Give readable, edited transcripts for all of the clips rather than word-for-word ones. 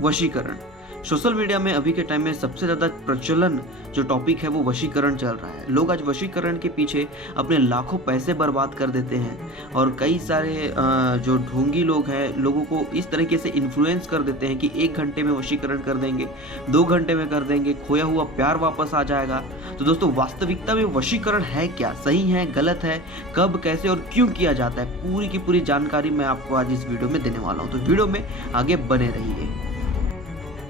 वशीकरण। Social media में अभी के टाइम में सबसे ज़्यादा प्रचलन जो टॉपिक है वो वशीकरण चल रहा है। लोग आज वशीकरण के पीछे अपने लाखों पैसे बर्बाद कर देते हैं और कई सारे जो ढोंगी लोग हैं लोगों को इस तरीके से इन्फ्लुएंस कर देते हैं कि 1 घंटे में वशीकरण कर देंगे, 2 घंटे में कर देंगे, खोया हुआ प्यार वापस आ जाएगा। तो दोस्तों वास्तविकता में वशीकरण है क्या, सही है, गलत है, कब, कैसे और क्यों किया जाता है, पूरी की पूरी जानकारी मैं आपको आज इस वीडियो में देने वाला हूँ। तो वीडियो में आगे बने रहिए।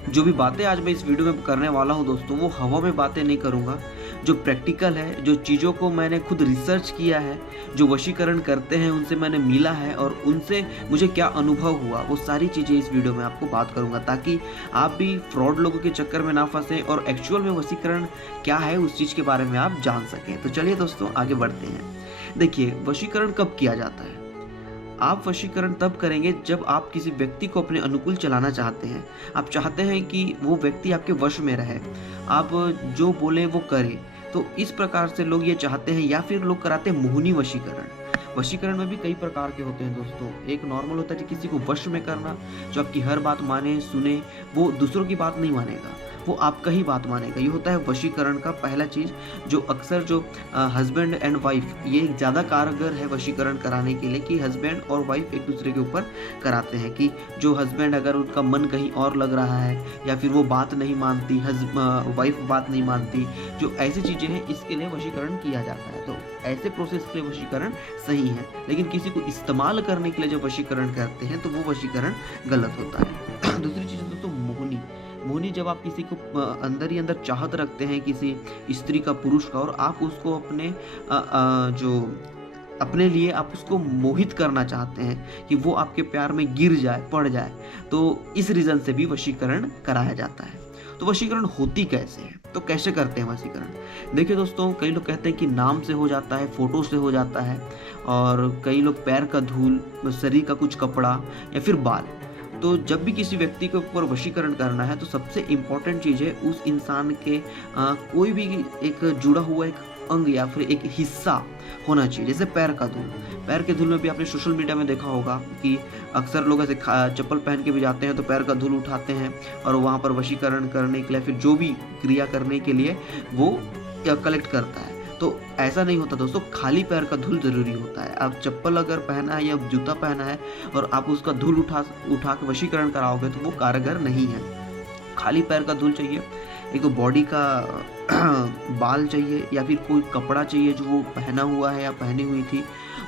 जो भी बातें आज मैं इस वीडियो में करने वाला हूं दोस्तों, वो हवा में बातें नहीं करूंगा। जो प्रैक्टिकल है, जो चीज़ों को मैंने खुद रिसर्च किया है, जो वशीकरण करते हैं उनसे मैंने मिला है और उनसे मुझे क्या अनुभव हुआ, वो सारी चीज़ें इस वीडियो में आपको बात करूंगा, ताकि आप भी फ्रॉड लोगों के चक्कर में ना फंसें और एक्चुअल में वशीकरण क्या है उस चीज़ के बारे में आप जान सकें। तो चलिए दोस्तों आगे बढ़ते हैं। देखिए, वशीकरण कब किया जाता है? आप वशीकरण तब करेंगे जब आप किसी व्यक्ति को अपने अनुकूल चलाना चाहते हैं। आप चाहते हैं कि वो व्यक्ति आपके वश में रहे, आप जो बोले वो करे। तो इस प्रकार से लोग ये चाहते हैं, या फिर लोग कराते हैं मोहिनी वशीकरण। वशीकरण में भी कई प्रकार के होते हैं दोस्तों। एक नॉर्मल होता है कि किसी को वश में करना, जो आपकी हर बात माने, सुने, वो दूसरों की बात नहीं मानेगा, वो आपका ही बात मानेगा। ये होता है वशीकरण का पहला चीज़, जो अक्सर जो हस्बैंड एंड वाइफ, ये ज़्यादा कारगर है वशीकरण कराने के लिए कि हस्बैंड और वाइफ एक दूसरे के ऊपर कराते हैं। कि जो हस्बैंड अगर उनका मन कहीं और लग रहा है या फिर वो बात नहीं मानती, वाइफ बात नहीं मानती, जो ऐसी चीज़ें हैं, इसके लिए वशीकरण किया जाता है। तो ऐसे प्रोसेस के लिए वशीकरण सही है, लेकिन किसी को इस्तेमाल करने के लिए जब वशीकरण करते हैं तो वो वशीकरण गलत होता है। दूसरी चीज़ दोस्तों मोहिनी, जब आप किसी को अंदर ही अंदर चाहत रखते हैं किसी स्त्री का, पुरुष का, और आप उसको अपने लिए आप उसको मोहित करना चाहते हैं कि वो आपके प्यार में गिर जाए, पड़ जाए, तो इस रीज़न से भी वशीकरण कराया जाता है। तो वशीकरण होती कैसे है, तो कैसे करते हैं वशीकरण? देखिए दोस्तों, कई लोग कहते हैं कि नाम से हो जाता है, फोटो से हो जाता है, और कई लोग पैर का धूल, शरीर का कुछ कपड़ा या फिर बाल। तो जब भी किसी व्यक्ति के ऊपर वशीकरण करना है तो सबसे इम्पॉर्टेंट चीज़ है उस इंसान के कोई भी एक जुड़ा हुआ एक अंग या फिर एक हिस्सा होना चाहिए। जैसे पैर का धूल, पैर के धूल में भी आपने सोशल मीडिया में देखा होगा कि अक्सर लोग ऐसे चप्पल पहन के भी जाते हैं तो पैर का धूल उठाते हैं और वहाँ पर वशीकरण करने के लिए, फिर जो भी क्रिया करने के लिए वो कलेक्ट करता है। तो ऐसा नहीं होता दोस्तों, खाली पैर का धूल जरूरी होता है। आप चप्पल अगर पहना है या जूता पहना है और आप उसका धूल उठा के वशीकरण कराओगे तो वो कारगर नहीं है। खाली पैर का धूल चाहिए, एक तो बॉडी का बाल चाहिए या फिर कोई कपड़ा चाहिए जो वो पहना हुआ है या पहनी हुई थी।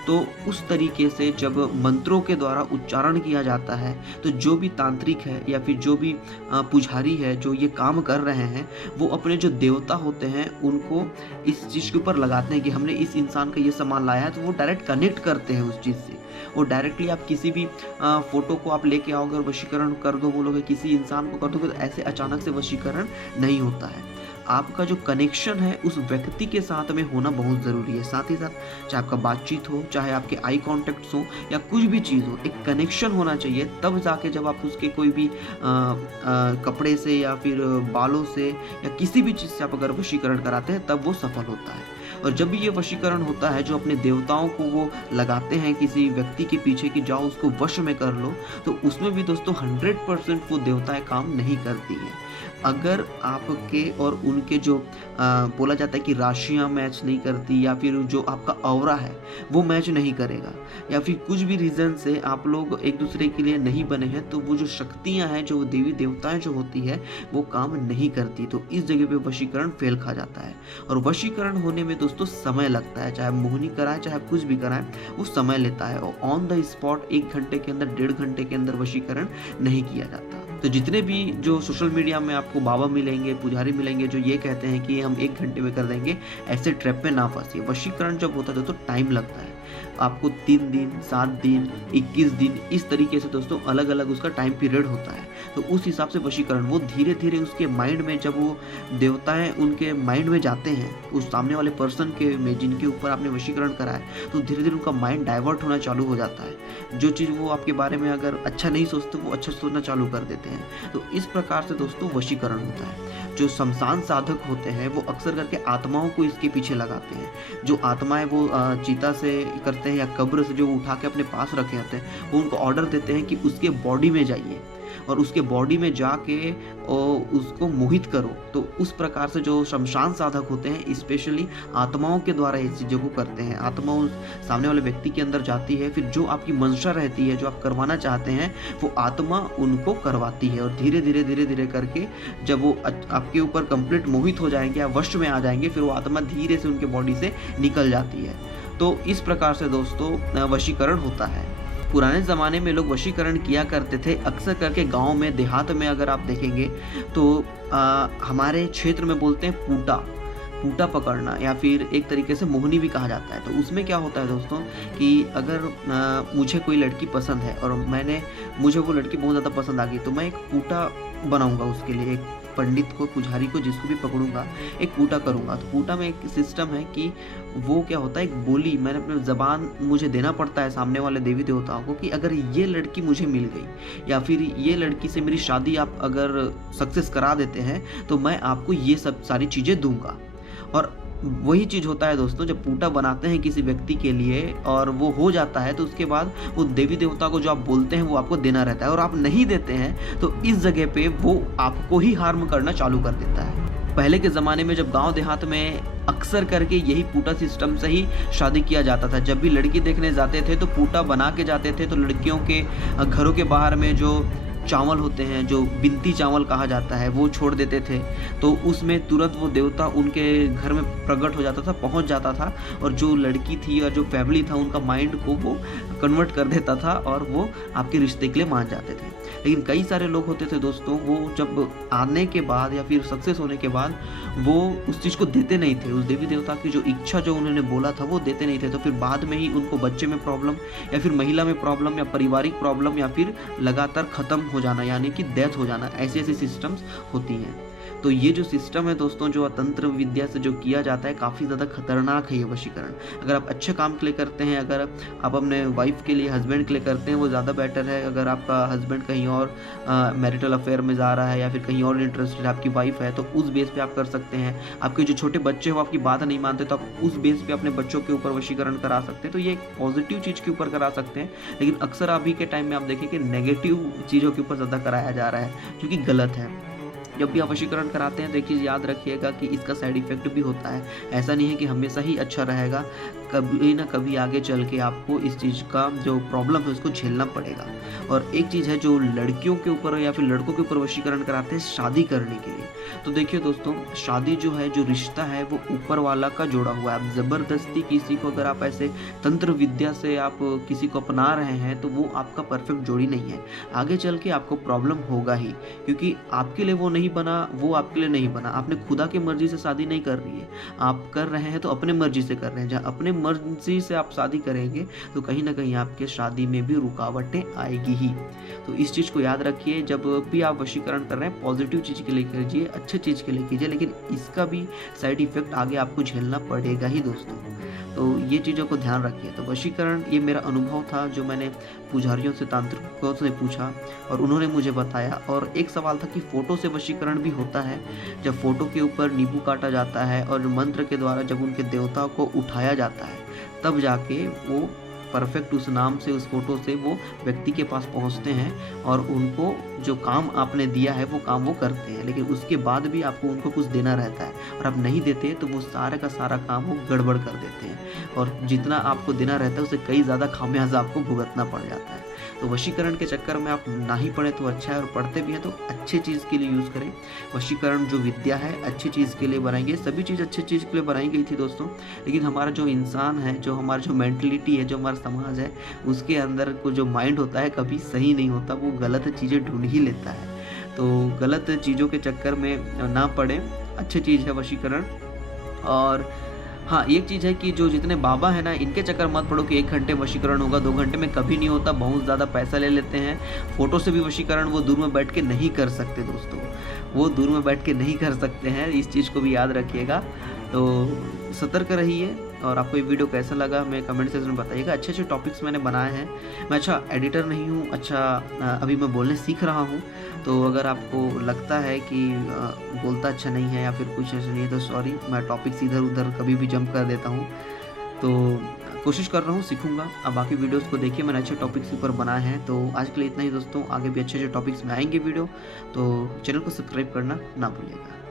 तो उस तरीके से जब मंत्रों के द्वारा उच्चारण किया जाता है तो जो भी तांत्रिक है या फिर जो भी पुजारी है जो ये काम कर रहे हैं, वो अपने जो देवता होते हैं उनको इस चीज़ के ऊपर लगाते हैं कि हमने इस इंसान का ये सामान लाया है, तो वो डायरेक्ट कनेक्ट करते हैं उस चीज़ से। वो डायरेक्टली आप किसी भी फोटो को आप लेके आओगे और वशीकरण कर दो, बोलोगे किसी इंसान को कर दोगे, तो ऐसे अचानक से वशीकरण नहीं होता है। आपका जो कनेक्शन है उस व्यक्ति के साथ में होना बहुत ज़रूरी है। साथ ही साथ चाहे आपका बातचीत हो, चाहे आपके आई कॉन्टेक्ट्स हो या कुछ भी चीज़ हो, एक कनेक्शन होना चाहिए। तब जाके जब आप उसके कोई भी कपड़े से या फिर बालों से या किसी भी चीज़ से आप अगर वशीकरण कराते हैं तब वो सफल होता है। और जब भी ये वशीकरण होता है, जो अपने देवताओं को वो लगाते हैं किसी व्यक्ति के पीछे कि जाओ उसको वश में कर लो, तो उसमें भी दोस्तों 100% वो देवताएं काम नहीं करती हैं। अगर आपके और उनके जो बोला जाता है कि राशियां मैच नहीं करती या फिर जो आपका ऑरा है वो मैच नहीं करेगा या फिर कुछ भी रीज़न से आप लोग एक दूसरे के लिए नहीं बने हैं, तो वो जो शक्तियां हैं, जो देवी देवताएं जो होती है, वो काम नहीं करती। तो इस जगह पे वशीकरण फेल खा जाता है। और वशीकरण होने में दोस्तों समय लगता है, चाहे मोहिनी कराए चाहे कुछ भी कराए, वो समय लेता है। और ऑन द स्पॉट 1 घंटे के अंदर, 1.5 घंटे के अंदर वशीकरण नहीं किया जाता। तो जितने भी जो सोशल मीडिया में आपको बाबा मिलेंगे, पुजारी मिलेंगे जो ये कहते हैं कि हम 1 घंटे में कर देंगे, ऐसे ट्रैप में ना फंसिए। वशीकरण जब होता है तो टाइम लगता है, आपको 3 दिन, 7 दिन, 21 दिन, इस तरीके से दोस्तों अलग अलग उसका टाइम पीरियड होता है। तो उस हिसाब से वशीकरण वो धीरे धीरे उसके माइंड में, जब वो देवताएं उनके माइंड में जाते हैं, उस सामने वाले पर्सन के में जिनके ऊपर आपने वशीकरण करा है, तो धीरे धीरे उनका माइंड डाइवर्ट होना चालू हो जाता है। जो चीज़ वो आपके बारे में अगर अच्छा नहीं सोचते, वो अच्छा सोचना चालू कर देते हैं। तो इस प्रकार से दोस्तों वशीकरण होता है। जो शमशान साधक होते हैं वो अक्सर करके आत्माओं को इसके पीछे लगाते हैं। जो आत्माएं वो चिता से करते हैं या कब्र से जो उठा के अपने पास रखे होते हैं, वो उनको ऑर्डर देते हैं कि उसके बॉडी में जाइए। और उसके बॉडी में जाके उसको मोहित करो। तो उस प्रकार से जो शमशान साधक होते हैं स्पेशली आत्माओं के द्वारा इस चीज़ों को करते हैं। आत्मा उस सामने वाले व्यक्ति के अंदर जाती है, फिर जो आपकी मंशा रहती है, जो आप करवाना चाहते हैं, वो आत्मा उनको करवाती है और धीरे धीरे धीरे धीरे करके जब वो आपके ऊपर कंप्लीट मोहित हो जाएंगे या वश में आ जाएंगे, फिर वो आत्मा धीरे से उनके बॉडी से निकल जाती है। तो इस प्रकार से दोस्तों वशीकरण होता है। पुराने ज़माने में लोग वशीकरण किया करते थे अक्सर करके गांव में, देहात में अगर आप देखेंगे तो हमारे क्षेत्र में बोलते हैं पूटा पकड़ना, या फिर एक तरीके से मोहनी भी कहा जाता है। तो उसमें क्या होता है दोस्तों कि अगर मुझे कोई लड़की पसंद है और मुझे वो लड़की बहुत ज़्यादा पसंद आ गई, तो मैं एक पूटा बनाऊंगा उसके लिए, एक पंडित को, पुजारी को, जिसको भी पकड़ूंगा, एक पूटा करूंगा। तो पूटा में एक सिस्टम है कि वो क्या होता है, एक बोली मैंने अपने ज़बान मुझे देना पड़ता है सामने वाले देवी देवताओं को कि अगर ये लड़की मुझे मिल गई या फिर ये लड़की से मेरी शादी आप अगर सक्सेस करा देते हैं तो मैं आपको ये सब सारी चीज़ें दूंगा। और वही चीज़ होता है दोस्तों, जब पूटा बनाते हैं किसी व्यक्ति के लिए और वो हो जाता है तो उसके बाद वो देवी देवता को जो आप बोलते हैं वो आपको देना रहता है, और आप नहीं देते हैं तो इस जगह पे वो आपको ही हार्म करना चालू कर देता है। पहले के ज़माने में जब गांव देहात में अक्सर करके यही पूटा सिस्टम से ही शादी किया जाता था। जब भी लड़की देखने जाते थे तो पूटा बना के जाते थे, तो लड़कियों के घरों के बाहर में जो चावल होते हैं, जो बिनती चावल कहा जाता है, वो छोड़ देते थे। तो उसमें तुरंत वो देवता उनके घर में प्रकट हो जाता था, पहुंच जाता था, और जो लड़की थी और जो फैमिली था उनका माइंड को वो कन्वर्ट कर देता था और वो आपके रिश्ते के लिए मान जाते थे। लेकिन कई सारे लोग होते थे दोस्तों, वो जब आने के बाद या फिर सक्सेस होने के बाद वो उस चीज़ को देते नहीं थे, उस देवी देवता की जो इच्छा जो उन्होंने बोला था वो देते नहीं थे। तो फिर बाद में ही उनको बच्चे में प्रॉब्लम या फिर महिला में प्रॉब्लम या पारिवारिक प्रॉब्लम या फिर लगातार ख़त्म हो जाना, यानी कि डेथ हो जाना, ऐसी ऐसी सिस्टम्स होती हैं। तो ये जो सिस्टम है दोस्तों, जो तंत्र विद्या से जो किया जाता है, काफ़ी ज़्यादा खतरनाक है ये वशीकरण। अगर आप अच्छे काम के लिए करते हैं, अगर आप अपने वाइफ के लिए, हस्बैंड के लिए करते हैं, वो ज़्यादा बेटर है। अगर आपका हस्बैंड कहीं और मैरिटल अफेयर में जा रहा है या फिर कहीं और इंटरेस्टेड आपकी वाइफ है, तो उस बेस पे आप कर सकते हैं। आपके जो छोटे बच्चे हो आपकी बात नहीं मानते, तो आप उस बेस पे अपने बच्चों के ऊपर वशीकरण करा सकते हैं। तो ये एक पॉजिटिव चीज़ के ऊपर करा सकते हैं, लेकिन अक्सर अभी के टाइम में आप देखें कि नेगेटिव चीज़ों के ऊपर ज़्यादा कराया जा रहा है, जो कि गलत है। जब भी आप वशीकरण कराते हैं तो एक चीज़ याद रखिएगा कि इसका साइड इफ़ेक्ट भी होता है। ऐसा नहीं है कि हमेशा ही अच्छा रहेगा, कभी ना कभी आगे चल के आपको इस चीज़ का जो प्रॉब्लम है उसको झेलना पड़ेगा। और एक चीज़ है जो लड़कियों के ऊपर या फिर लड़कों के ऊपर वशीकरण कराते हैं शादी करने के लिए। तो देखिए दोस्तों, शादी जो है, जो रिश्ता है, वो ऊपर वाला का जोड़ा हुआ है। आप ज़बरदस्ती किसी को अगर आप ऐसे तंत्र विद्या से आप किसी को अपना रहे हैं तो वो आपका परफेक्ट जोड़ी नहीं है। आगे चल के आपको प्रॉब्लम होगा ही, क्योंकि आपके लिए वो नहीं बना, वो आपके लिए नहीं बना। आपने खुदा की मर्जी से शादी नहीं कर रही है, आप कर रहे हैं तो अपने मर्जी से कर रहे हैं। जहाँ अपने मर्जी से आप शादी करेंगे तो कहीं ना कहीं आपके शादी में भी रुकावटें आएगी ही। तो इस चीज़ को याद रखिए, जब भी आप वशीकरण कर रहे हैं पॉजिटिव चीज़ के लिए कीजिए, अच्छे चीज़ के लिए कीजिए, लेकिन इसका भी साइड इफेक्ट आगे आपको झेलना पड़ेगा ही दोस्तों। तो ये चीज़ों को ध्यान रखिए। तो वशीकरण ये मेरा अनुभव था जो मैंने पुजारियों से, तांत्रिकों से पूछा और उन्होंने मुझे बताया। और एक सवाल था कि फ़ोटो से वशीकरण भी होता है। जब फ़ोटो के ऊपर नींबू काटा जाता है और मंत्र के द्वारा जब उनके देवता को उठाया जाता है, तब जाके वो परफेक्ट उस नाम से, उस फोटो से वो व्यक्ति के पास पहुंचते हैं और उनको जो काम आपने दिया है वो काम वो करते हैं। लेकिन उसके बाद भी आपको उनको कुछ देना रहता है, और आप नहीं देते तो वो सारा का सारा काम वो गड़बड़ कर देते हैं, और जितना आपको देना रहता है उससे कई ज़्यादा खामियाजा आपको भुगतना पड़ जाता है। तो वशीकरण के चक्कर में आप ना ही पढ़े तो अच्छा है, और पढ़ते भी हैं तो अच्छे चीज़ के लिए यूज़ करें। वशीकरण जो विद्या है अच्छी चीज़ के लिए बनाएंगे, सभी चीज़ अच्छी चीज़ के लिए बनाई गई थी दोस्तों। लेकिन हमारा जो इंसान है, जो हमारा जो मेंटलिटी है, जो हमारा समाज है, उसके अंदर को जो माइंड होता है कभी सही नहीं होता, वो गलत चीज़ें ढूंढ ही लेता है। तो गलत चीज़ों के चक्कर में ना पड़े, अच्छी चीज़ है वशीकरण। और हाँ, एक चीज़ है कि जो जितने बाबा है ना, इनके चक्कर मत पड़ो कि 1 घंटे वशीकरण होगा, 2 घंटे में कभी नहीं होता, बहुत ज़्यादा पैसा ले लेते हैं। फ़ोटो से भी वशीकरण वो दूर में बैठ के नहीं कर सकते दोस्तों, वो दूर में बैठ के नहीं कर सकते हैं, इस चीज़ को भी याद रखिएगा। तो सतर्क रहिए। और आपको ये वीडियो कैसा लगा हमें कमेंट सेक्शन में बताइएगा। अच्छे अच्छे टॉपिक्स मैंने बनाए हैं। मैं अच्छा एडिटर नहीं हूँ, अभी मैं बोलने सीख रहा हूँ, तो अगर आपको लगता है कि बोलता अच्छा नहीं है या फिर कुछ ऐसा नहीं है तो सॉरी, मैं टॉपिक्स इधर उधर कभी भी जंप कर देता हूँ। तो कोशिश कर रहा हूँ, सीखूँगा। अब बाकी वीडियोज़ को देखिए, मैंने अच्छे टॉपिक्स के ऊपर बनाए हैं। तो आज के लिए इतना ही दोस्तों, आगे भी अच्छे-अच्छे टॉपिक्स में आएँगे वीडियो, तो चैनल को सब्सक्राइब करना ना भूलिएगा।